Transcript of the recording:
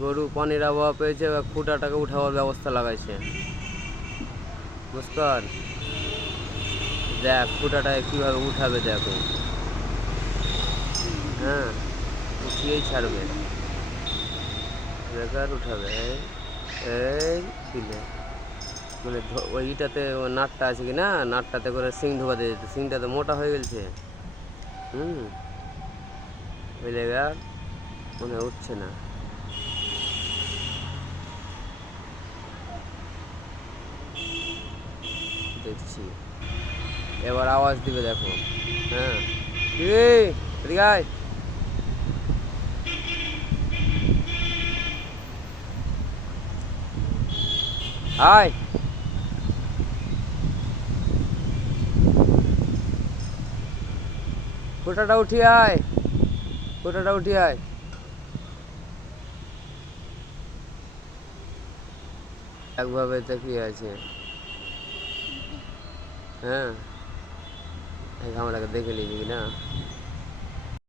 গরু পানির অভাব পেয়েছে, এবার খুঁটাটাকে উঠাবার ব্যবস্থা লাগাইছে। বুঝতে দেখ খুঁটাটাকে কীভাবে উঠাবে দেখো। হ্যাঁ, উঠিয়েই ছাড়বে, বেকার উঠাবে। এই দিলে মানে ওইটাতে নাটটা আছে কি না, নাটটাতে করে সিং ঢোকা দিয়ে যেত, সিংটাতে মোটা হয়ে গেছে। ওই লেগা মনে উঠছে না। দেখছি এবার আওয়াজ দিবে দেখো। হ্যাঁ, এদিকে আয়। আয়, খুঁটাটা উঠিয়ে আয়, খুঁটাটা উঠিয়ে আয়। একভাবে তাকিয়ে আছে। হ্যাঁ, এই ঘামটাকে দেখে নিবি না।